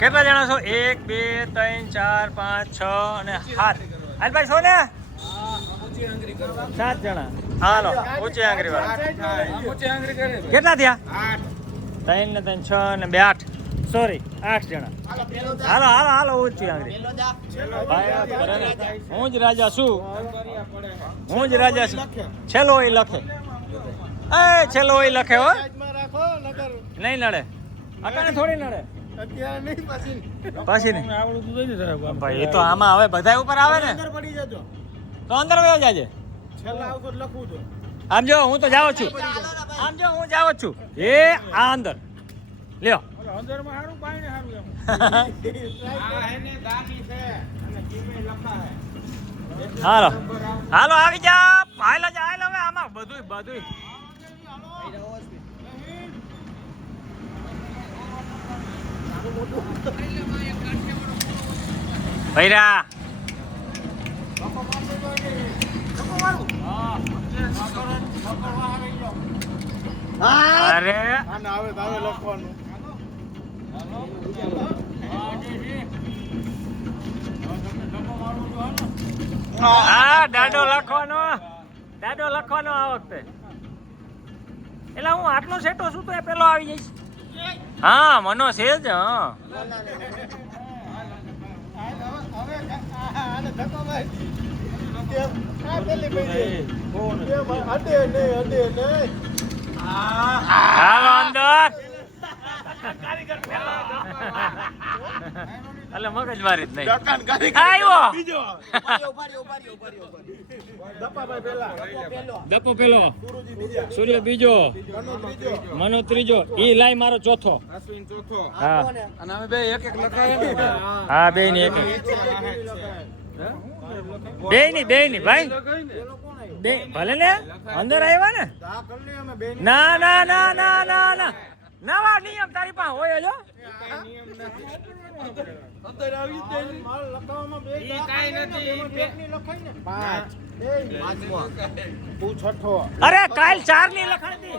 કેટલા જણા છો? 1 2 3 4 5 6 અને 7. હાલ ભાઈ છો ને 7 જણા. હાલો ઊંચી આંગળી વાળા. કેટલા થયા? 3 ને 3 6 ને 2 8. સોરી 8 જણા. હાલો હાલો હાલો ઊંચી આંગળી. હું જ રાજા છું. હું જ રાજા છું. છેલ્લો એ લખે. એ છેલ્લો એ લખે હો. નહીં નડે. અટાણે થોડી નડે. પછી નહીં ભાઈ. એ તો આમાં હવે બધા ઉપર આવે ને તો અંદર વયો જાજે. આમ જો હું તો જાઉં છું. આમ જો હું જાઉં છું. એ આ અંદર લ્યો. હાલો હાલો આવી જા. હાલ જ હાલ. હવે આમાં બધું બધું ભૈરા અરે હા દાડો લખવાનો. દાડો લખવાનો આ વખતે. એટલે હું આટલો સેટો છું તો એ પેલો આવી જઈશ. હા મનો છે જ. હા હાલો અંદર. એટલે મગજ મારી જ નહીં. આવ્યો દપો પેલો, સૂર્ય બીજો, મનો ત્રીજો, ઈ લાઈ મારો ચોથો. હા અને અમે બે એક એક લખાય. હા બે ની એક બે ની ભાઈ બે ભલે ને અંદર આવ્યા ને. ના ના ના ના ના ના નવા નિયમ તારી પાસે હોય જ. અરે કાલ 4 ની લખાઈ.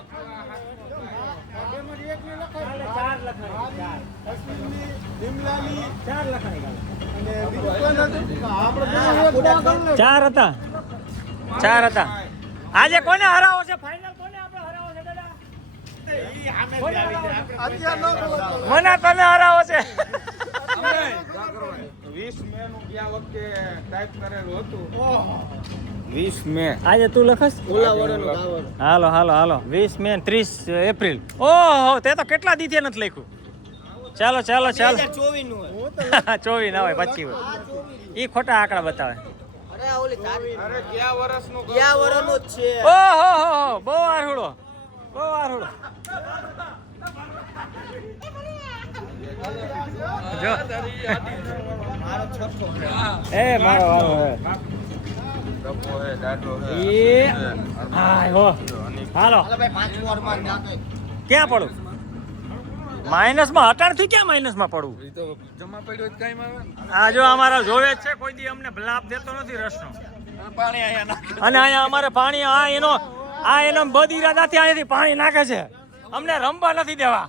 ચાર હતા. આજે કોને હરાવો છે? ફાઇનલ કોને આપણે હરાવો છે દાદા? મને તને હરાવો છે. 20 મે નું ગયા વખતે ટાઈપ કરેલું હતું. 20 મે આજે તું લખસ. હાલો હાલો હાલો 20 મે 30 એપ્રિલ. ઓહો તે તો કેટલા દી થી નથી લખ્યું. ચાલો ચાલો ચાલો 24 નું હોય. 24 ના હોય 25 હોય. ઈ ખોટા આંકડા બતાવે. અરે ગયા વર્ષનું જ છે. ઓહો હો બહુ આરહુડો. જો એ મારો વારો હે. હાલો ક્યાં પડું? માઇનસ માં હટાણ થી ક્યાં માઇનસ માં પડવું? જમા પડ્યો કઈ માં. આ જો અમારા જોવે જ છે. કોઈ દી અમને લાભ દેતો નથી રસનો. પાણી અહીંયા અને અહીંયા અમારે પાણી આ એનો બધી રાદાથી અહીંયાથી પાણી નાખે છે. અમને રમવા નથી દેવા.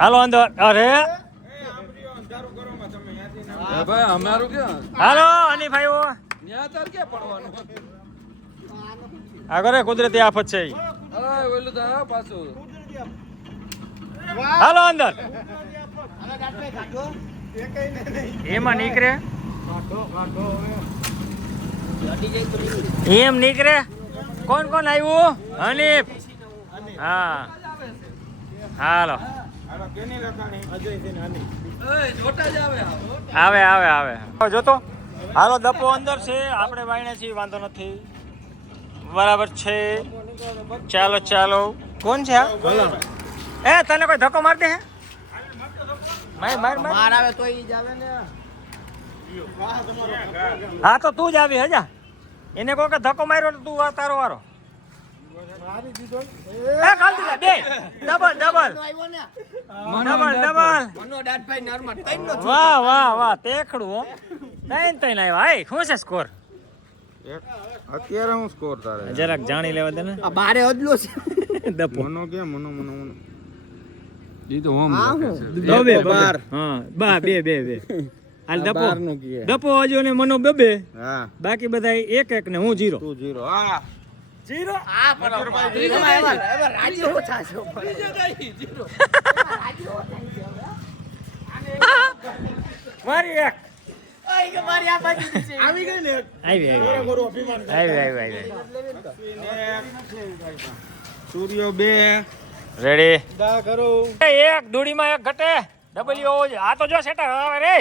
હાલો અંદર. અરે ભાઈ અમારું ક્યાં? હાલો હનીભાઈઓ ન્યા તાર ક્યાં પડવાનું? આગળ કુદરતી આફત છે. ઓલું તો પાછું. હાલો અંદર. એમાં નીકળે એમ નીકળે. કોણ કોણ આવ્યું? હનીફ. હા હાલો આવે જોતો. હાલો દપો અંદર છે. આપણે વાયણે છીએ વાંધો નથી. બરાબર છે. ચાલો ચાલો. કોણ છે એ તને કોઈ ધક્કો માર દે હે? માર આવે તો ઈ જ આવે ને. હા તો તું જ આવી હજા. એને કોઈ ધક્કો માર્યો તું તારો વારો. વાહ તેખડું હો. 9-3 આવ્યા. શું છે સ્કોર અત્યારે હું સ્કોર તારે જરાક જાણી લેવા દે ને. બારે અદલો છે. દપો મનો કે મનો મનો મનો ઈ તો હોમ બે બાર હા બા બે હાલ દપો નું કે દપો હજો ને મનો બે હા બાકી બધા એક એક ને હું 0 તું 0 હા 0 આ ભાઈ એમાં રાજી ઓછા છે મારી એક ઓય કે મારી આ બાજુ છે આવી ગઈ ને આવી સૂર્ય 2 રેડી દા કરો એક દોડીમાં એક ઘટે ડબલ્યુ આ તો જો સેટા હવે રે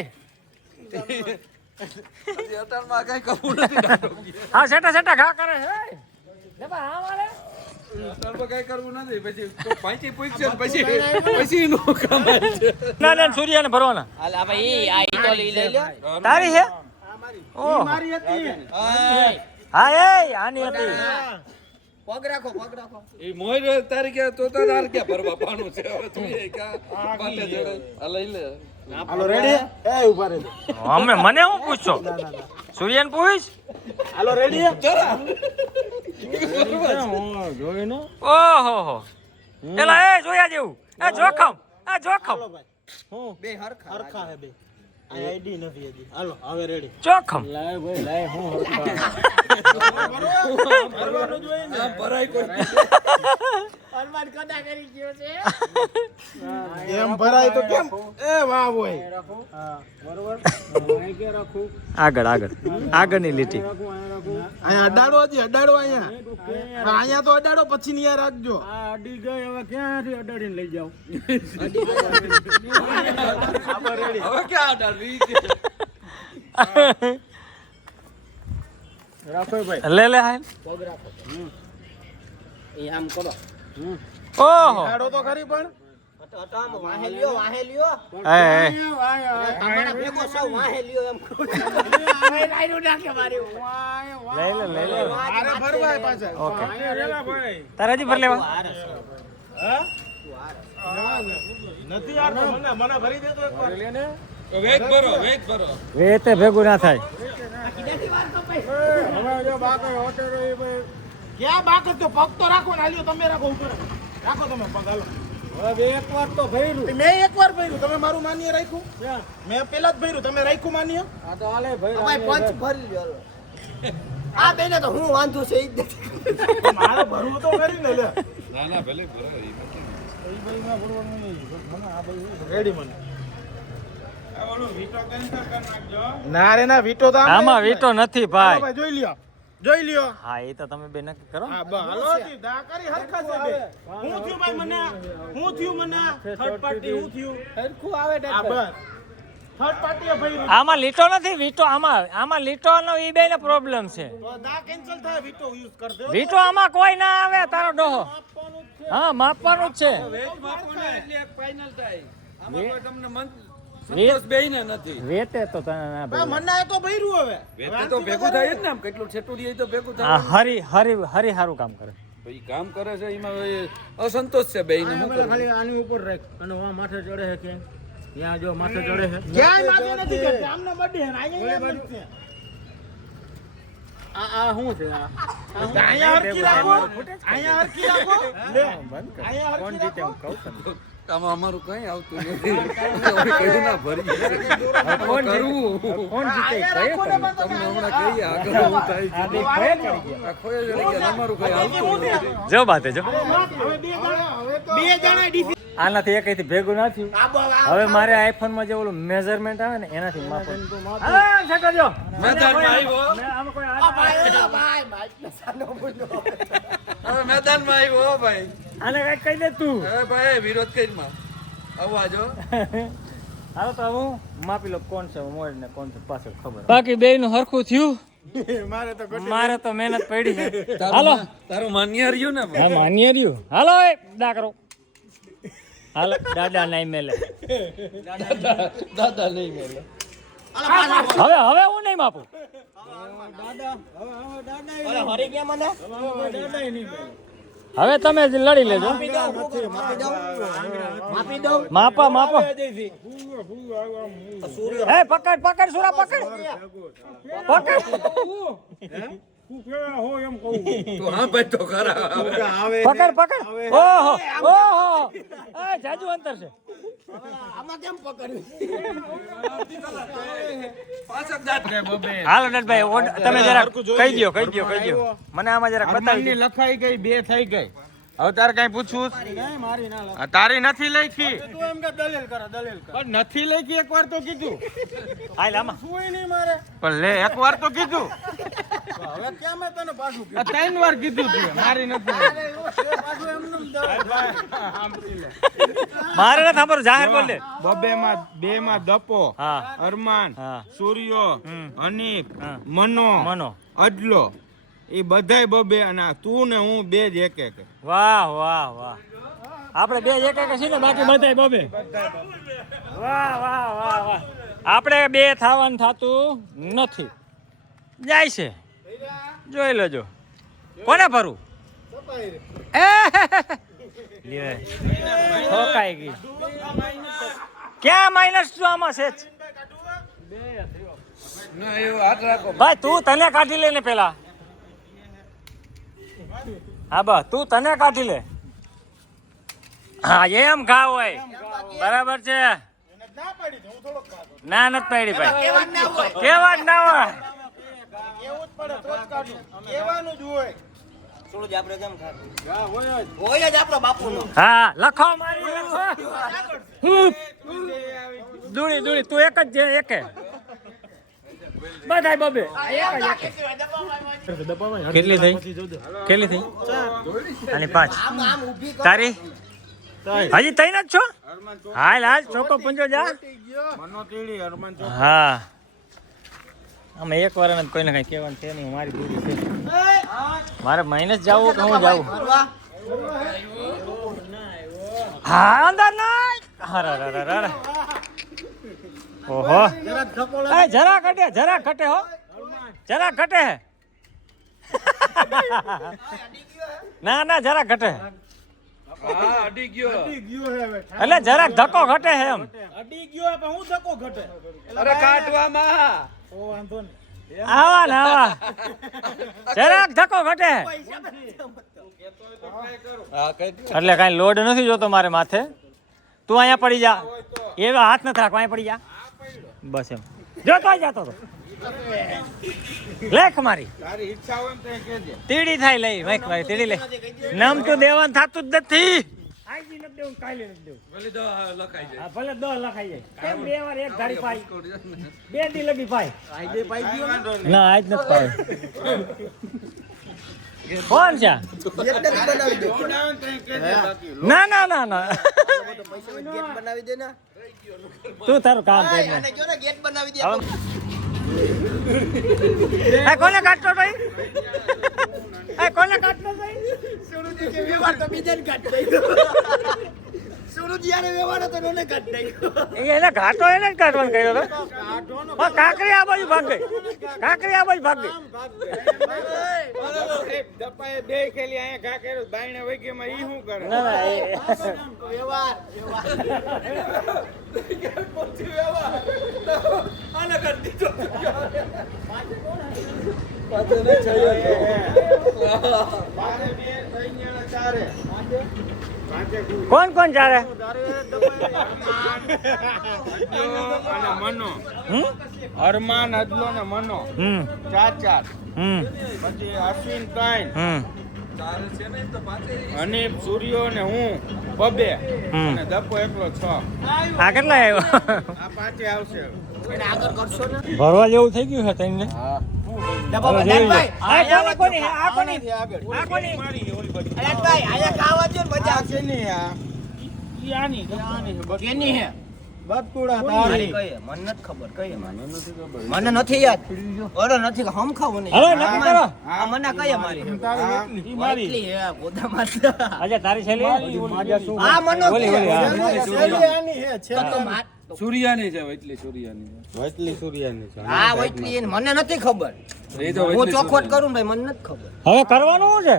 અટારમાં કઈ કબૂલ નથી હા સેટા ઘા કરે છે દબા હા મારે અટારમાં કઈ કરવું નથી પછી પાંચી પૂછશે પછી નો કમાય છે ના સૂર્યને ભરવાના હાલ આ ભાઈ આ ઈટો લઈ લે તારી છે ઓ મારી હતી હા એ આની હતી પગ રાખો એ મોય તારીખે તો તાર કે ભરવા પાનું છે હવે તું એ કા પાટે જડે આ લઈ લે હાલો રેડી એ ઉભા રે અમે મને હું પૂછছো સૂર્યને પૂછ હાલો રેડી જરા ઓહો એલા એ જોયા જેવું એ જોખમ બે હરખા હરખા હે બે આ આઈડી નથી હજી હાલો હવે રેડી જોખમ લાય ભાઈ લાય હું ભરવાનું જોઈએ ને ભરાય કોઈ હનુમાન કદા કરી ગયો છે એમ ભરાય તો કેમ એ વાહ હોય હા બરોબર અહીં કે રાખું આગળની લીટી અહીંયા અડાડો હજી અડાડો અહીંયા તો અડાડો પછી ની રાખજો આ અડી ગઈ હવે ક્યાંથી અડાડીને લઈ જાવ હવે ક્યાં ડાલવી રાખો ભાઈ લે હાલ પગ રાખો એ આમ કરો ઓહો અડાડો તો ખરી પણ અટામ વાહે લ્યો એ તમારા ભેગો સૌ વાહે લ્યો એમ કહું છું લાઈનો નાખે મારી લઈ લે અરે ભરવાય પાછા ઓકે રેલા ભાઈ તારે હજી ભર લેવા હા નથી યાર મને ભરી દે તો એકવાર વેગ ભરો વેતે ભેગું ના થાય હવે જો બાકો હોટેલ એ ભાઈ ક્યાં બાકો તો પગ તો રાખો ને હાલ્યો તમે રાખો ઉપર રાખો તમે પગ હાલો હવે એકવાર તો ભર્યું મેં એકવાર ભર્યું તમે મારું માન્ય રાખ્યું મેં પેલા જ ભર્યું તમે રાખ્યું માન્ય આ તો હાલે ભાઈ પંચ ભરી લ્યો આ બેને તો હું વાંધું છે ઈ જ નથી મારે ભરવું તો કરી ને લે ના ભલે ભરાય એ ભાઈ માં ભરવાનું નહીં મને આ ભાઈ રેડી મને ઓલો વીટો કેન્સલ કરી નાખજો ના રે ના વીટો તો આમાં વીટો નથી ભાઈ ભાઈ જોઈ લ્યો હા એ તો તમે બે નક્કી કરો હા બસ હાલો તી દા કરી હરખા છે બે હું થયું ભાઈ મને હું થયું મને થર્ડ પાર્ટી હું થયું હરખું આવે આ બસ થર્ડ પાર્ટીએ ભર્યું આમાં લીટો નથી વીટો આમાં લીટોનો ઈ બેનો પ્રોબ્લેમ છે તો દા કેન્સલ થાય વીટો યુઝ કર દો વીટો આમાં કોઈ ના આવે તારો ડોહો આપવાનું જ છે હા માપવાનું જ છે વેગ માપો ને એટલે એક ફાઇનલ થાય આમાં કોઈ તમને મન વેગ સંતોષ બેયને નથી વેતે તો તને ના બા મને તો ભર્યું હવે વેતે તો ભેગું થાય જ ને આમ કેટલું છેટુડી તો ભેગું આ થાય હરી હારું કામ કરે ભાઈ કામ કરે છે એમાં અસંતોષ છે બેયને શું કરવું ખાલી આની ઉપર રાખ અને વા માથે ચડે છે કે ત્યાં જો માથે ચડે છે ક્યાંય માથે નથી કે આમને બડે છે અહીંયા એમ છે આ શું છે આ અહીંયા હરકી રાખો અહીંયા હરકી રાખો લે અહીંયા હરકી રાખો આમાં અમારું કઈ આવતું નથી અમે કયું ના ભરી કોણ કરવું કોણ જીતે તમને હમણાં કહીએ આગળ શું થાય છે આ ખોયા જડી ગયા અમારું કઈ આવતું નથી જો બાતે જો હવે બે જણા ડીસી આનાથી એકથી ભેગું ના થયું હવે મારે આઈફોન માં જે ઓલું મેઝરમેન્ટ આવે ને એનાથી માપવાનું હા છેટો જો મેદાનમાં આવ્યો આમાં કોઈ ભાઈ માઇક સાનો બોલો હવે મેદાનમાં આવ્યો હો ભાઈ આને કઈ કહી દે તું હવે ભાઈ વિરોધ કરીમાં આવો હાલો તો હું માપી લો કોણ છે મોડ ને કોણ છે પાછળ ખબર બાકી બે નું હરખું થયું મારે તો મહેનત પડી છે હાલો તારું માન્ય રહ્યું ને હા માન્ય રહ્યું હાલો એ દા કરો હાલો દાદા નહીં મેલે દાદા નહીં મેલે હવે હું નહીં માપું હરી ગયા મને હવે તમે જ લડી લેજો માપી દઉં માપો હે પકડ સુરા પકડ તો હા ભાઈ તો ખરા પકડ પકડ ઓહો ઓહો આ જાજુ અંતર છે આમાં કેમ પકડ્યું હાલો નટભાઈ તમે જરા કહી દો મને આમાં જરા બતાવી દો. લખાઈ ગઈ 2 થઈ ગઈ હવે તારે કઈ પૂછવું તારી નથી લખી પણ નથી લખી એકવાર તો કીધું હાલ આમાં પણ લે એકવાર તો કીધું હવે કેમ તને પાછું 3 વાર કીધું તું મારી નથી મારે નથી સાંભળવું જાહેર બોલ દે બે માં દપો હા અરમાન હા. સૂર્યો હનીફ હા. મનો અડલો એ બધાય બબે અને તું ને હું બે જ એક એક વાહ વાહ વાહ આપણે બે એક એક છે ને બાકી બધાય બબે વાહ વાહ વાહ વાહ આપણે બે થવાનું થતું નથી જાય છે જોઈ લેજો કોને ભરવું લે ઠોકાઈ ગઈ ક્યાં માઇનસ શું આમાં છે ના એવું હાથ રાખો ભાઈ તું તને કાઢી લે ને પેલા હા બસ તું તને કાઢી લે હા એમ ઘા હોય બરાબર છે ના નથી પાડી ભાઈ કેવા જ ના હોય હોય જ આપણો બાપુનો હા લખો મારી દૂડી દૂડી તું એક જ છે એકે બધાય બબે કેટલી થઈ અને 5 તારી હજી તઈ જ છો હાલ હાલ ચોકો પંજો જા હા અમે એક વાર કોઈને કઈ કહેવાનું છે નહીં મારી દૂરી છે મારે માઇનસ જાવું કે હું જાવું હા અંદર નહીં હરા ઓહો એ જરા ઘટે હો જરા ઘટે ના જરા ઘટે હા અડી ગયો એટલે જરાક ધક્કો ઘટે હે એમ અડી ગયો પણ હું ધક્કો ઘટે અરે કાટવામાં આવા ને આવા જરાક ધક્કો ઘટે હા કઈ એટલે કાંઈ લોડ નથી જોતો મારે માથે તું અહીંયા પડી જા એવા હાથ નથી રાખવા અહીંયા પડી જા બસ એમ જો તો જતો તો લેખ મારી તારી ઈચ્છા હોય તો કહેજે તીડી થાય લઈ વાઈક ભાઈ તીડી લે નામ તો દેવાનું થતું જ નથી આજી નથી દેવું કાલે નથી દેવું ભલે તો લખાઈ જાય હા ભલે 10 લખાઈ જાય કેમ બે વાર એક ધારી પાઈ બે દી લગી પાઈ આઈ પાઈ ગયો ના આજ નથી પાઈ કોણ છે ગેટ બનાવી દે ના પૈસા ગેટ બનાવી દે ને તું તારું કામ કર આને જો ને ગેટ બનાવી દે એ કોને કાટતો ભાઈ એ કોને કાટતો ભાઈ સુરુજી કે વ્યવહાર તો બીજાને કાઢ દઈ સુરુજી આને વ્યવહાર તો નોને કાઢ દઈ એને ઘાટો એને જ કાઢવાનું કહ્યો તો પણ કાકરી આ બાજુ ભાગ ગઈ દપાએ બે ખેલી અહીંયા ઘા કર્યો બાયણે વગેમાં ઈ શું કરે ના વ્યવહાર આને કરી દીધો કોણ ચારે અને મનો હમ અરમાન અદલો ને મનો હમ 4 હમ પછી અશ્વિન 3 હમ ચાલે છે ને તો પાંચે હનીફ સૂર્યો ને હું બબે હમ. અને દપો એકલો 6 આ કેટલા આવ્યો આ પાંચે આવશે એને આગળ કરશો ને ભરવા જેવું થઈ ગયું છે તઈને ડબ્બા બનાવી આ કોની અલટભાઈ આયા ખાવા જો ને મજા આવશે ને આ ઈ આની કેની હે બતકુડા તારી કઈ મન નથી ખબર કઈ મને નથી યાદ ઓરે નથી હમ ખાવો નહીં હાલો નક્કી કરો આ મને કઈ મારી ઈ મારી એટલી હે ગોદામાં આજે તારી છેલી આ મનો ઓલી, આની હે છે સૂર્યાની છે વૈટલી સૂર્યાની વૈટલી સૂર્યાની છે હા વૈટલી એને મને નથી ખબર એ તો હું ચોખવટ કરું ભાઈ મને નથી ખબર હવે કરવાનું શું છે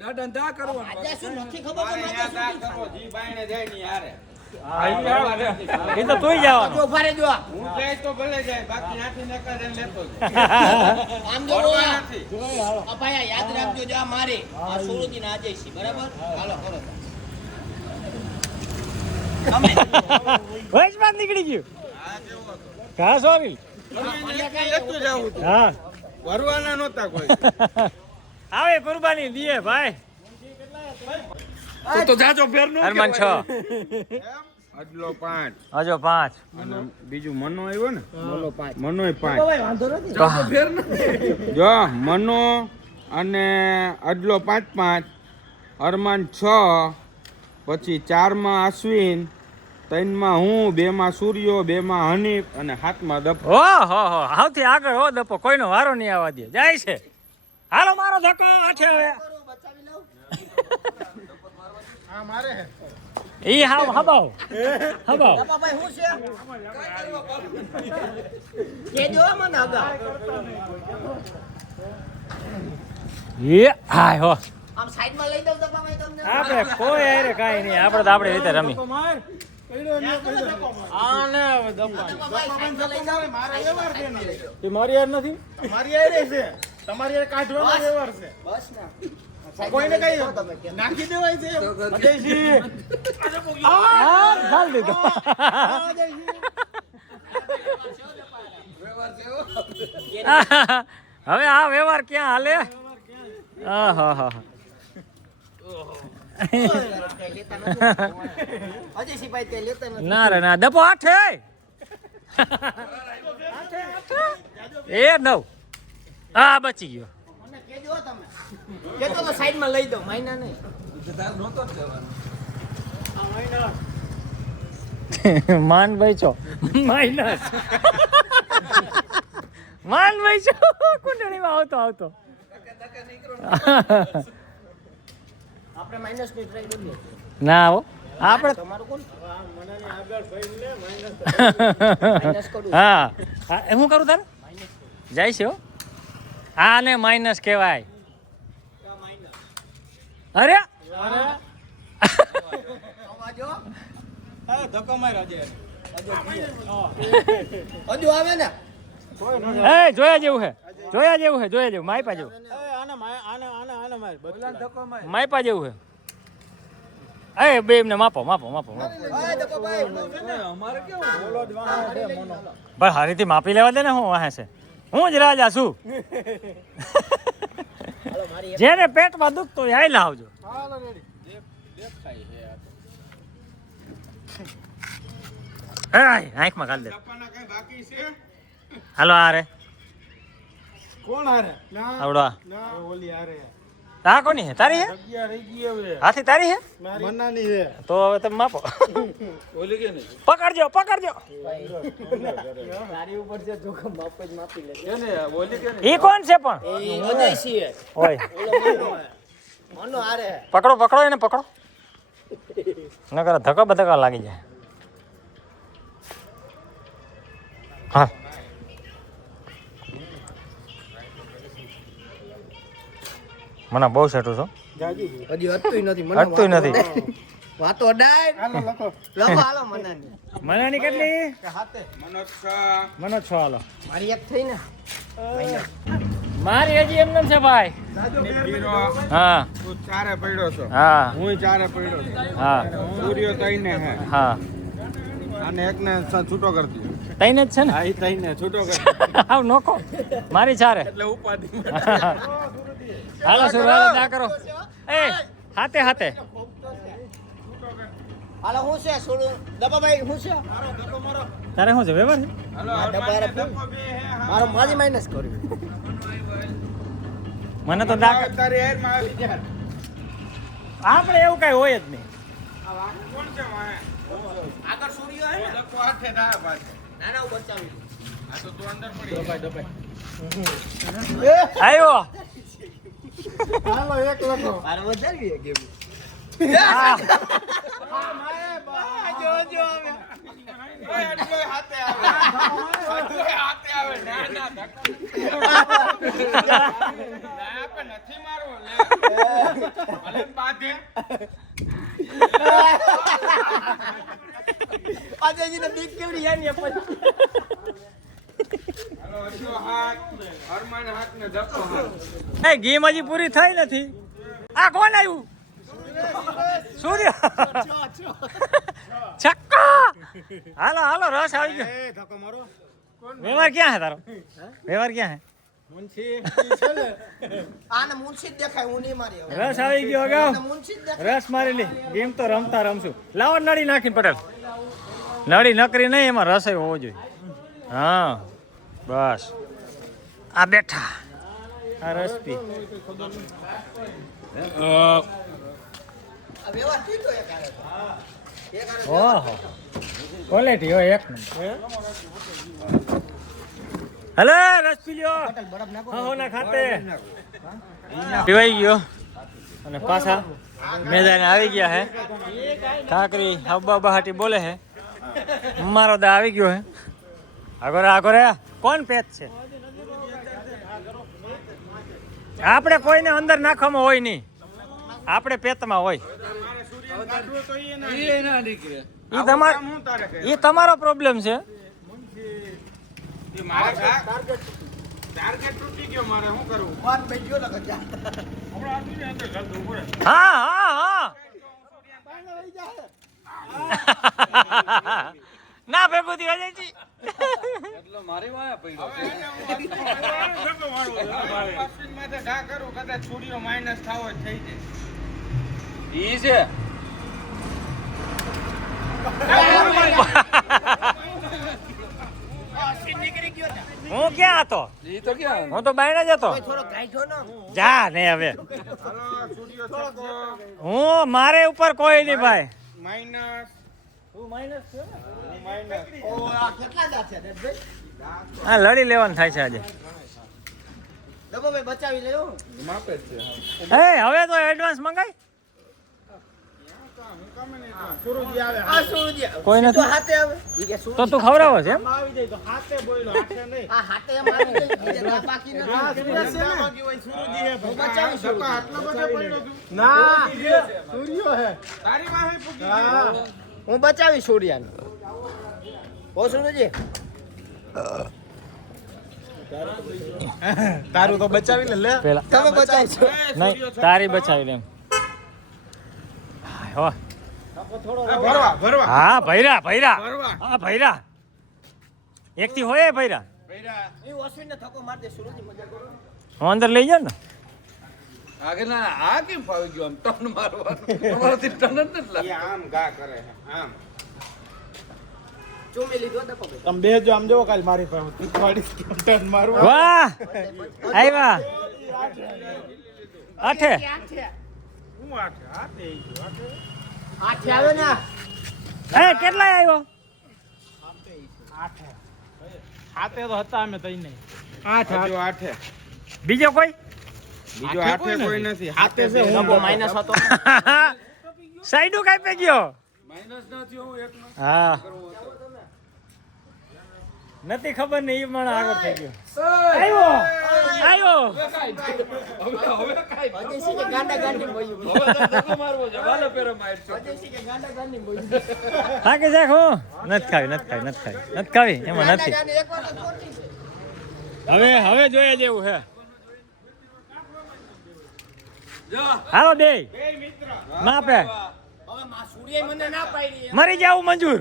દાદા દા કરવાનું આજે શું નથી ખબર તો મારે શું કરો જી બાયણે જાય ની હારે એ તો તુંય જવાનું જો ઉભા રહેજો હું જાય તો ભલે જાય બાકી ત્યાંથી નકર એને લેતો આમ જો અપાયા યાદ રાખજો જો આ મારે આ સોળજી ના આજે છે બરાબર હાલો કરો વચમાં નીકળી ગયું કા સોરી હા ભરવાના નહોતા કોઈ આવે કુરબાની દીએ ભાઈ તો જાજો ફેર નો હરમાન 6 અડલો 5 હજો 5 અને બીજું મનો આવ્યો ને બોલો 5 મનોય 5 વાંધો નથી જો મનો અને અડલો 5 અરમાન 6 પછી 4 માં અશ્વિન 3 માં હું 2 માં સૂર્યો 2 માં હનીફ અને 7 માં દપ ઓ હો હો સૌથી આગળ હો દપો કોઈનો વારો નહીં આવવા દે જાય છે હાલો મારો ધક્કો આઠે હવે બચાવી લઉં હા મારે ઈ હાવ હબાવ ભાઈ હું છે કે જો મને આગા એ હાય હો આમ સાઈડ માં લઈ દઉં દબા ભાઈ તમને આપણે કોઈ આરે કાઈ નહીં આપણે તો આપણી રીતે રમી એ મારી યાર નથી મારી યાર છે તમારી યાર કાઢવાનો વ્યવહાર છે બસ ના કોઈને કઈ નાખી દેવાય છે અજયજી હા ચાલ દીધો હવે આ વ્યવહાર ક્યાં હાલે આહા અજય સિપાઈ તે લેતા નથી ના રે ના દપો આઠે એ 9 આ બચી ગયો મને કેજો તમે કેતો તો સાઈડ માં લઈ દો મહિના નહીં માન બચો માઇનસ માન બચો કુંડળીમાં આવતો આપણે માઈનસ ની ટ્રાય કરીએ ના હો આપણે તમારું કોણ હા હું કરું તારે જાય છે હો આને માઇનસ કહેવાય અરે ધક્કો માર્યો હજુ આવે ને એ જોયા જેવું છે માયપા જેવું માયપા જેવું છે એ બે એમને માપો અમારે કેવું ભાઈ હારીથી માપી લેવા દે ને હું વાહે છે હું જ રાજા છું જેને પેટમાં દુખતું હોય આઈ લાવજો આંખમાં કાઢ દે કઈ બાકી છે હાલો આરે કોણ હારે આવડો ના ઓલી હારે આ કોની હે તારી હે જગ્યા રહી ગઈ હવે હાથી તારી હે મનાની છે તો હવે તમે માપો ઓલી કે નહીં પકડજો તારી ઉપર છે જોખમ માપ જ માપી લે કેને ઓલી કે નહીં ઈ કોણ છે પણ એ અજય છે ઓય મનો હારે પકડો એને પકડો નકર ધક્કા બધક્કા લાગી જાય હા મને બહુ સેટું છો હજી હટતું નથી હટતું નથી વાતો ડાય લખો હાલો મનાની મનાની કેટલી મનોજ 6 હાલો મારી એક થઈ ને મારી હજી એમને છે ભાઈ ગીરો હા તું ચારે પડ્યો છો હા હું ચારે પડ્યો છું હા સૂર્ય તઈને હે હા અને એકને છૂટો કરી દીધો તઈને જ છે ને હા ઈ તઈને છૂટો કરી આવ નોખો મારી ચારે એટલે ઉપાધિ હાલો સુરાલો દા કરો એ હાથે હાલો હું છે સોડું દબાભાઈ હું છે તારે શું છે વ્યવહાર છે હાલો દબારે મારો માજી માઇનસ કર્યું મને તો દા તારી હેર માં આવી જાય આપણે એવું કઈ હોય જ નહીં કોણ છે વાહે આગળ સૂર્ય હે ને લખો હાથે ના પાછે નાના બચાવી આ તો તું અંદર પડી આવ્યો હાલો એક લખો મારે વધારવી ગેમ હા. જો હવે ઓય અડલોય હાથે આવે અડલોય હાથે આવે ના ધક્કો ના આપે નથી મારવો લે ભલે બાંધે અજયજીને બીક કેવડી યાની પછી એ ગેમ હજી પૂરી થઈ નથી. આ કોણ આવ્યું? સૂર્ય છક્કો. હાલો હાલો રસ આવી ગયો. ધક્કો મારો. વ્યવહાર ક્યાં હે તારો? વ્યવહાર ક્યાં હે? મુનશી છે ને. આને મુનશી જ દેખાય હું નહીં મારી હવે. રસ આવી ગયો અગાઉ. આને મુનશી જ દેખાય. રસ મારી લી. ગેમ તો રમતા રમશું. લાવો નળી નાખીને પટેલ. નળી નકરી નહીં, એમાં રસ હોવો જોઈએ. હા બસ આ બેઠા આ રસ પી. આ વ્યવહાર થયો એક આવે તો. એક આવે તો. ઓહો ક્વોલિટી હોય એક નંબર. હલે રસ પી લ્યો. બરફ નાખો. હા ના ખાતે પીવાઈ ગયો અને પાછા મેદાને આવી ગયા હે. કાકરી હબ્બા બહાટી બોલે હે. મારો દા આવી ગયો હે. આગળ આગળ કોણ પેચ છે? આપણે કોઈને અંદર નાખવામાં હોય નહીં, આપણે પેટમાં હોય. એ તમારો પ્રોબ્લેમ છે. વાત બેઠ ગયો લગત જા. હા હા હા ના ભેગું થયું અજયજી. એટલે મારી વાયા પડ્યો છે. ઈ છે નીકળી ગયો ને. હું ક્યાં હતો? ઈ તો ક્યાં હું તો બાયણે જ હતો. થોડો કાઢ્યો ને. જા ને હવે હું મારે ઉપર કોઈ નહીં ભાઈ. ઓ આ કેટલા દા છે દેવભાઈ? હા લડી લેવાનું થાય છે આજે. દબોભાઈ બચાવી લેજો. માપે જ છે. એ હવે તો એડવાન્સ મંગાઈ. સુરુજી આવે. આ સુરજી કોઈ નથી? તો હાથે આવે. ઈ કે સુરજી તો તું ખવડાવો છે એમ? આવી જાય તો હાથે બોયલો હાથે નહીં. આ હાથે એમ આવી જાય. બીજે ના બાકી હા, નથી. સુરજ છે ને. બાકી હોય સુરુજી હે હું ભાઈ. બચાવી છું. ના સૂર્યો હે. હા. હું બચાવી સૂર્યાને. ઓ સુરજી તારું તો બચાવી લે પેલા તમે બચાવશો. નહીં તારી બચાવી લે એમ. હો. ભરવા ભરવા હા ભૈરા ભૈરા હા ભૈરા એક થી હોય ભૈરા. એ અશ્વિનને ધક્કો માર દે સુરજી મજા કરો. હું અંદર લઈ જાવ ને. આગળ ના આ કેમ ફાવી ગયો આમ ટર્ન મારવાનું તમારાથી ટર્ન જ નથી લાગતું. આમ ગા કરે આમ ચૂમી લીધો દબોભાઈ. તમે બે જો આમ જોવો કાલ મારી પાસે શીખવાડીશ કેમ ટર્ન મારવું વાહ આવ્યા આઠે. હું આઠે હાથે આઠે આવે ને. એ કેટલા આવ્યો? આઠે હાથે તો હતા અમે તઈ નહીં આઠ આઠે બીજો કોઈ? બીજો આઠે કોઈ નથી હાથે છે હું ડબ્બો માઇનસ હતો. સાઈડું કાપી ગયો. માઇનસ ના થયો હું એકનો હા નથી ખબર ને એ પણ આગળ થઈ ગયો. આવ્યો આવ્યો. હવે કાઈ અજયસિંહ કે ગાંડા ગાંડી બોલ્યું. હવે તો ધક્કો મારવો છે વાલો પેરો મારશો. અજયસિંહ કે ગાંડા ગાંડી બોલ્યું. થાકી જાય હું નથી ખાવી નથી ખાવી નથી ખાવી નથી ખાવી એમાં ગાંડા નથી. ગાંડી એકવાર તો ચોટી છે. હવે જોઈએ જેવું હે. જા હાલો બે માપે હવે માં સૂર્ય મને ના પાડી. મરી જાવું મંજૂર.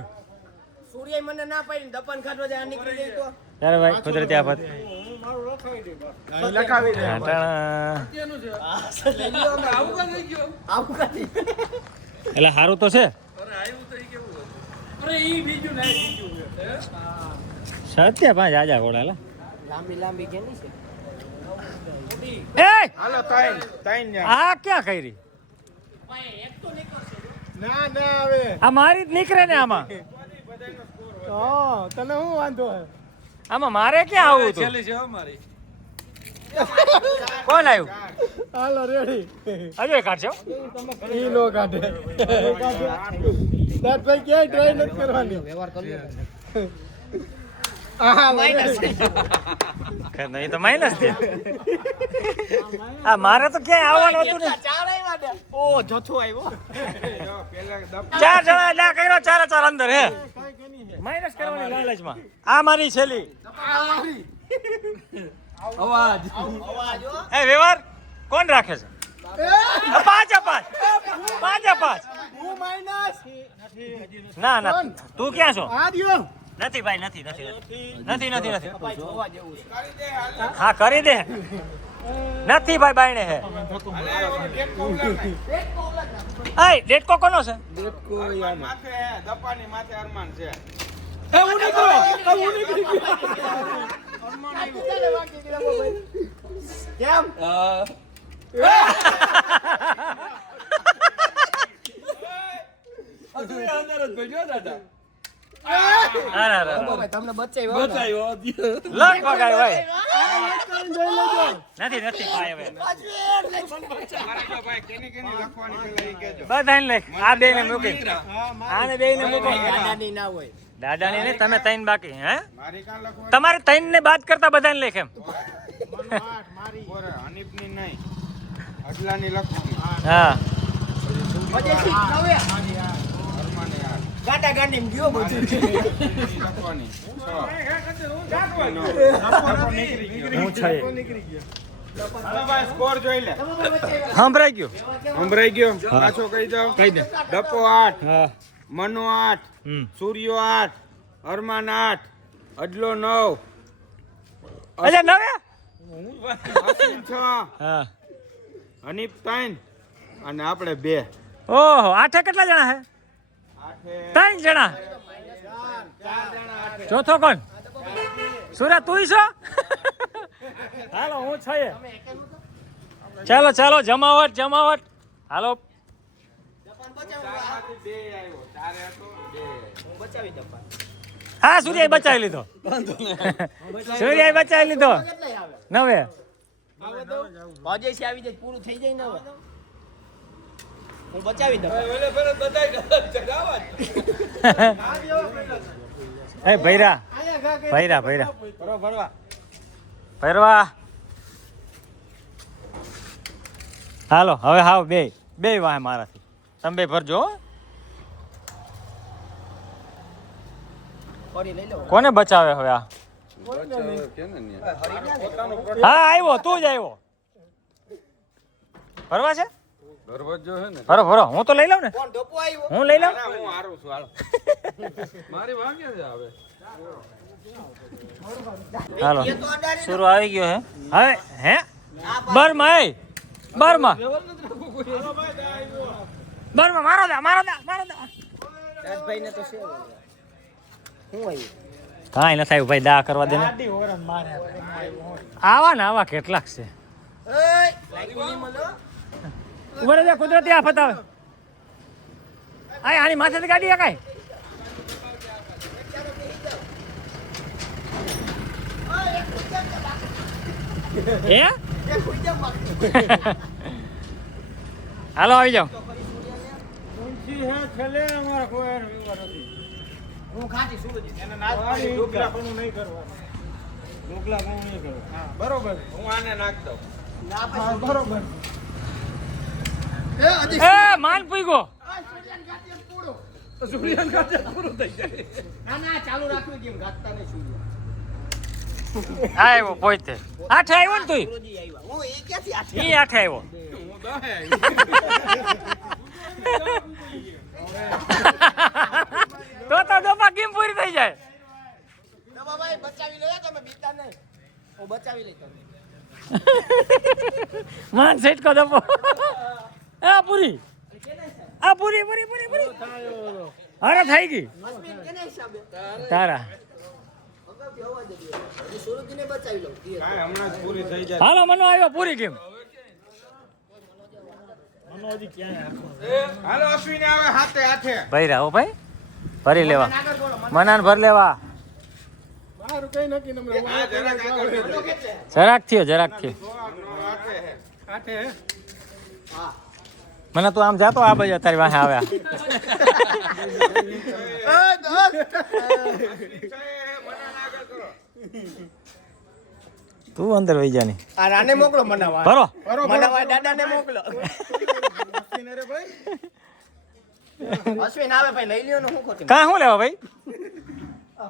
સૂર્ય મને ના પાડી દપન ખાટો જાય નીકળી જાય તો. ત્યારે ભાઈ કુદરતી આફત. લખાવી દે ટાણા. કેનું છે લઈ લ્યો અમે. આવું કા થઈ ગયો આવું કાથી. એટલે સારું તો છે. અરે આવ્યું તો ઈ કેવું હતું? અરે ઈ બીજું નહીં બીજું છે હે? સત્ય પાંચ આજા ઘોડા લા. લાંબી લાંબી કેની છે? એ હાલો તાઈન તાઈન આ ક્યાં કરી? એક તો નીકળશે. ના ના આવે આ મારી જ નીકળે ને આમાં. હા તને શું વાંધો હે આમાં મારે ક્યાં આવું હતું? છેલ્લી છે હો મારી કોણ આવ્યું? હાલો રેડી અજય કાઢજો. ઈ નો કાઢે દાદ ભાઈ ક્યાંય ટ્રાય નથી કરવાની વ્યવહાર કરી લો. હા માઇનસ. નહીં તો માઇનસ છે. આ મારે તો ક્યાંય આવવાનું હતું ને. ચાર આવ્યા ને. ઓ જથ્થો આવ્યો. ચાર જણા ના કર્યો ચારે ચાર અંદર હે. માઇનસ કરવાની લાલચમાં. આ મારી છેલ્લી. અવાજ એ વ્યવહાર કોણ રાખે છે? 5-5. હું માઈનસ ના ના તું ક્યાં છો? આ દ્યો નથી ભાઈ નથી. હા કરી દે. નથી ભાઈ બાયણે હે. આય ડેટકો કોનો છે? કેમ તમને બચાવ્યો લગ પગાય ભાઈ. નથી ભાઈ હવે. બધાને લખ. આ બે ને મૂકી. આને બે ને મૂકો. દાદાની ના હોય દાદાની ને તમે ત્રણ બાકી હે? તમારે ત્રણ ને બાદ કરતા બધાને લેખ એમ. હા ગાટા ગાંડી ગયો બધું હું છે સ્કોર જોઈ લે. સંભળાઈ ગયો. સંભળાઈ ગયો. પાછો કહી જાઓ. કહી દે. ડપ્પો 8, હા મનો 8, સૂર્યો 8, અરમાન 8, અડલો 9, અચ્છા નવે. અશ્વિન 6, હા હનીફ 3 અને આપણે 2. ઓહો આઠે કેટલા જણા હે? 3 જણા. ચોથો કોણ? સુરત તું છો? હાલો હું છે. ચાલો જમાવટ. હાલો હા સૂર્ય બચાવી લીધો. નવે. ભાજેસી આવી જાય પૂરું થઈ જાય ને હવે હું બચાવી દઉં એ ભૈરા ભરવા. હાલો હવે હાવ બે વાહે મારાથી. તમે બે ભરજો હો. ફરી લઈ લો કોને બચાવે હવે આ? હા આવ્યો તું જ આવ્યો. ભરવા છે? દરવાજો હે ને ભરો હું તો લઈ લઉં ને. કોણ ડોપો આવ્યો હું લઈ લઉં. હું હારું છું હાલો. મારી વાગ્યા છે હવે હાલો એ તો અડાડી સુરો આવી ગયો હે હવે હે બરમાં મારો દા રાજભાઈ ને તો છે હું આવ્યું કાંઈ નથી આવ્યું ભાઈ. દા કરવા દે ને. આવા કેટલાક છે. લાગ્યું નહીં મને ઉભો રહેજો. કુદરતી આફત આવે. આની માથેથી ગાડી કાંઈ એ હાલો આવી જાઓ. હું ખાતી સુરજી એને નાચ પાડી ઢોકળા કોનું નહીં કરવાનું. ઢોકળા કોનું નહીં કરવાનું. હા બરોબર. હું આને નાખ દઉં. ના હા બરોબર. એ માન પૂગો. સૂર્યન ખાતે પૂરું થઈ જાય ના ચાલુ રાખવું કેમ ગાતા નહીં સુરજી આવ્યો પોતે. આઠે આવ્યો ને તું? સુરજી આવ્યા હું એ ક્યાંથી આઠે ઈ આઠે આવ્યો. હું 10 આવી. તો દોપા કેમ પૂરી થઈ જાય? દબાભાઈ બચાવી લો તમે બીતા નહીં હું બચાવી લઈ તમે માન સેટ કો દોપો. આ પૂરી અરે થઈ ગઈ કેના હિસાબે તારા. અગાઉથી અવાજ જ આવ્યો. સુરજીને બચાવી લઉં કાંઈ હમણાં જ પૂરી થઈ જાય. હાલો મનો આવ્યો પૂરી કેમ? હાલો અશ્વિન આવે હાથે હાથે. ભાઈ રાહો ભાઈ ભરી લેવા. મનાન ભર લેવા. હા, જરાક આગળ વધો. જરાક થયો હાથે હે. મને તું આમ જાતો આ બાજુ તારી વાહે આવ્યા. તું અંદર વહી જા. આ રાને મોકલો મનાવા ભરો મનાવા દાદાને મોકલો અશ્વિન આવે ભાઈ લઈ લ્યો ને હું ખોટી કાં શું લેવા ભાઈ? એ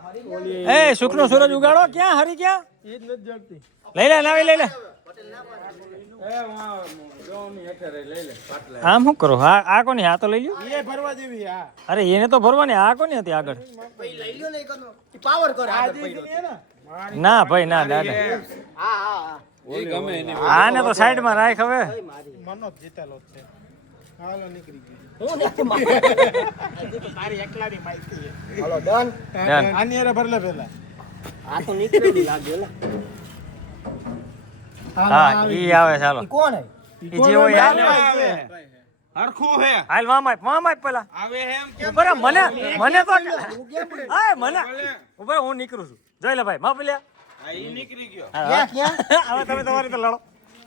શુક્રનો સૂરજ ઉગાડો ક્યાં હરી ક્યાં ઈ જ નથી જડતી. લઈ લે નાવી લઈ લે એ વાહ જોની હેઠે લઈ લે પાટલા આમ શું કરો આ કોની આ તો લઈ લ્યો એ ભરવા જેવી હા. અરે એને તો ભરવાની આ કોની હતી આગળ ભાઈ લઈ લ્યો ને એકનો પાવર કરે આ આગળ જે પડ્યો છે ને ના ભાઈ ના દાદા હા હા હા એ ગમે એની આને તો સાઈડમાં રાખ હવે મનો જ જીતેલો જ છે. હાલો નીકળી ગયો. હું ને હજી તો તારી એકલાની માહિતી છે. હાલો ડન Done. આની હારે ભરલે પેલા. આ તો નીકળેલી લાગે ને હા ઈ આવે ચાલો કોણ હે ઈ જે હોય હાલ હરખું હે હાલ મામાય પેલા આવે એમ કેમ ઉપર મને તો આય મને ઉપર હું નીકળું છું જોઈ લે ભાઈ માપ લે આ ઈ નીકળી ગયો ક્યાં હવે તમે તમારી તો લડો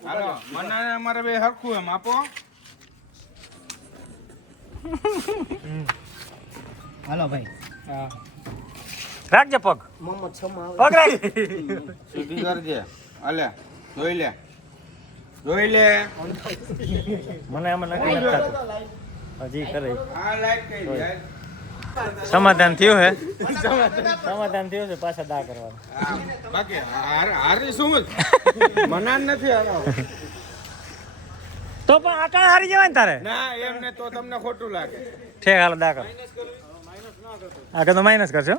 હાલો મને અમારે બે હરખું એમ આપો હાલો ભાઈ હા. રાખજે પગ મોહમ્મદ શમા આવે પગ રાખ સીધી કરજે હાલે જોઈ લે જોઈ લે મને આમાં નથી થતું હજી કરે આ લાઈટ કઈ દે સમાધાન થયું હે સમાધાન થયું છે પાછા દા કરવાનું બાકી હારી શું મનાન નથી હારો તો પણ આટાણ હારી જવાય ને તારે ના એમ ને તો તમને ખોટું લાગે ઠેક હાલો દા કર આગળ તો માઇનસ કરશો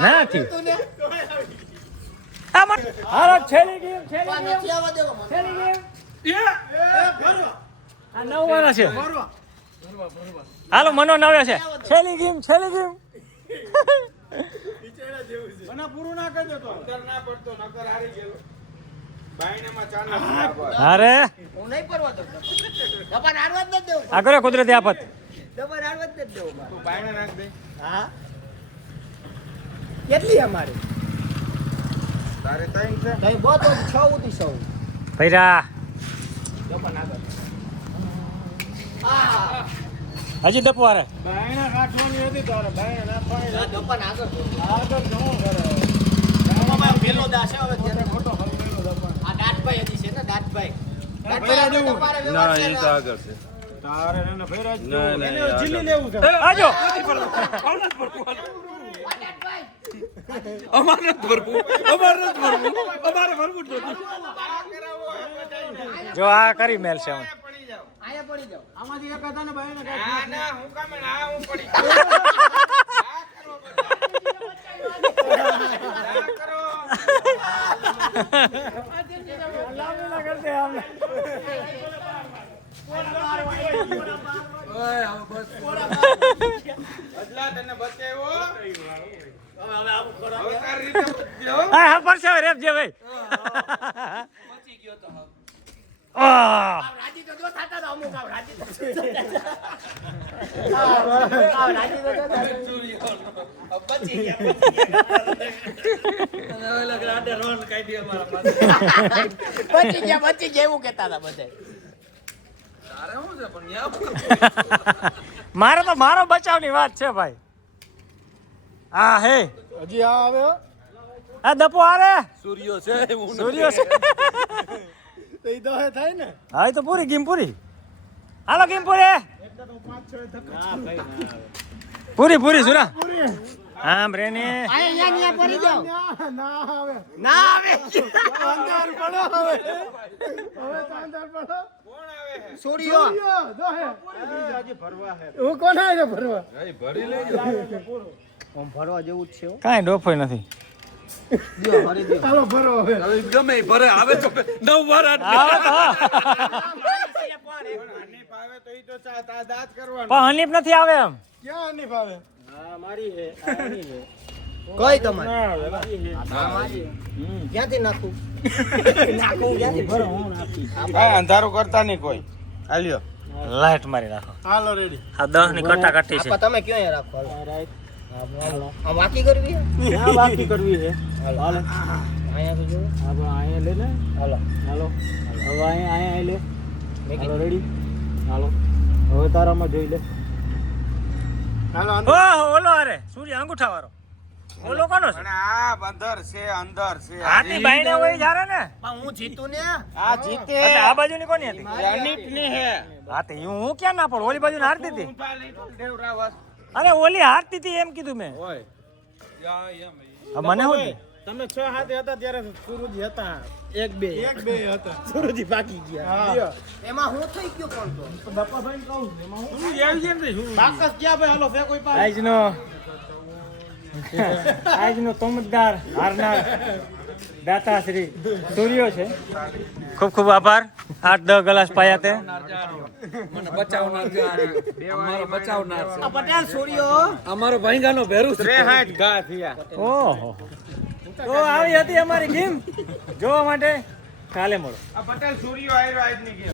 નથી હાલો છેલ્લી ગેમ નથી આવવા દેવો મને. આ નવવાના છે હાલો મનો નવ્યો છે છેલ્લી ગેમ મને પૂરું ના કરજો તો. નકર ના પડતો નકર હારી ગયેલો બાયણામાં ચાલે અરે હું નહીં પરવા દઉં દબાણ હારવા જ નથી દેવું આ કરો કુદરતી આફત દબાણ હારવા જ નથી દેવું મારે. તું બાયણા નાખ દે હા કેટલી અમારી તારે ત્રણ છે કઈ બહુ તો 6 ઉધી 100 ભૈરા દબાણ આગળ હા હજી દપવારે બાયણા કાઢવાની હતી તારે બાયણા નાખવાની હા દબાણ આગળ આગળ ઘણો કરે. આમાં પેલો દાસ છે હવે ત્યારે ખોટો હલવેલો દબાણ. આ દાંતભાઈ હજી છે ને દાંતભાઈ ભૈરા આપણે જેવું. તમારે વ્યવહાર છે ને? આગળ છે તારે એને ભૈરા જ ના, દેવું. ના, એને આગળ. ઝીલી લેવું છે. આજો આ દાંતભાઈ અમારે નથી ભરવું જો આ કરી મેલ છે આયા પડી જાવ આમાંથી એક હતા ને બાયણા ના કાઢી. ના હું કામ ના હું પડી બદલા તને બચાવ્યો હવે તારી રીતે બચજો હા પરસે રેપ જે ભાઈ રાજી તો જો થાતા તો અમુક આવ રાજી તો રાજી તો જો બચી ગયા એવું કહેતા હતા બધા મારે તો મારો બચાવની વાત છે ભાઈ હા હે હજી આ આવે હો. આ દપો આરે સૂર્યો છે સૂર્યો છે તો ઈ દોહે થાય ને. હા એ તો પૂરી ગેમ પૂરી હાલો ગેમ પૂરી એકદમ 5-6 ધક્કા. પૂરી સુરા હા બ્રેની અહીંયા પડી જાવ ના આવે. ના આવે અંદર પડો હવે. હવે તો અંદર પડો. કોણ આવે છે છોડીઓ યો, દોહે. હું કોણ આવે છે ભરવા? ભરી લેજો ઓમ ભરવા જેવું જ છે કાંઈ ડોફોય નથી જો ભરી દો ચાલો ભરો હવે. ગમે ઈ ભરે આવે તો 9 વાર આવે તો હા. આની પાવે તો ઈ તો દાંત કરવાનો પણ હનીફ નથી આવે એમ ક્યાં આની ભાવે? કઈ તમારે ના આવે ના. ક્યાંથી નાખું નાખું ક્યાંથી ભરો હા અંધારું કરતા નહીં કોઈ હાલ્યો લાઈટ મારી નાખો હાલો રેડી. આ 10 ની કટાકટી છે આપા તમે ક્યાં રાખો હાલો આ વાકી કરવી હે? ક્યાં બાકી કરવી છે? હાલો અહીંયા તો જો આપણે અહીંયા લઈ લે. હાલો હાલો. હવે અહીંયા લે. મેકી હાલો રેડી. હાલો. હવે તારામાં જોઈ લે. હાલો ઓહો ઓલો અરે સૂર્ય અંગૂઠા વાળો ઓલો કોનો છે અને આ બંદર છે અંદર છે હાથી બાયણે હોય જારે ને પણ હું જીતું ને આ જીતે એટલે આ બાજુની કોની હતી અનિપની હે હા તો હું ક્યાં ના પડું ઓલી બાજુ હારતી હતી ઊંધા લીટલ દેવરાવસ અરે ઓલી હારતી હતી એમ કીધું મેં ઓય હવે મને શું તમે 6-7 હતા ત્યારે સુરુજી હતા 1-2 હતા સુરુજી બાકી ગયા એમાં હું થઈ ગયો કોણ તો બાપાભાઈ કહું એમાં હું બાકસ ક્યાં ભાઈ હાલો ફેર કોઈ પાસે આજનો તમતદાર હારનાર દાતાશ્રી સૂર્યો છે. ખૂબ ખૂબ આભાર. 8-10 ગ્લાસ પાયા તે મને બચાવનાર છે અમારો બચાવનાર છે આ પટેલ સૂર્યો અમારો ભાઈગાનો ભેરું છે 63 ઘા થયા. ઓહો તો આવી હતી અમારી ગેમ જોવા માટે કાલે મળો. આ પટેલ સૂર્યો આવ્યો આજની ગેમ.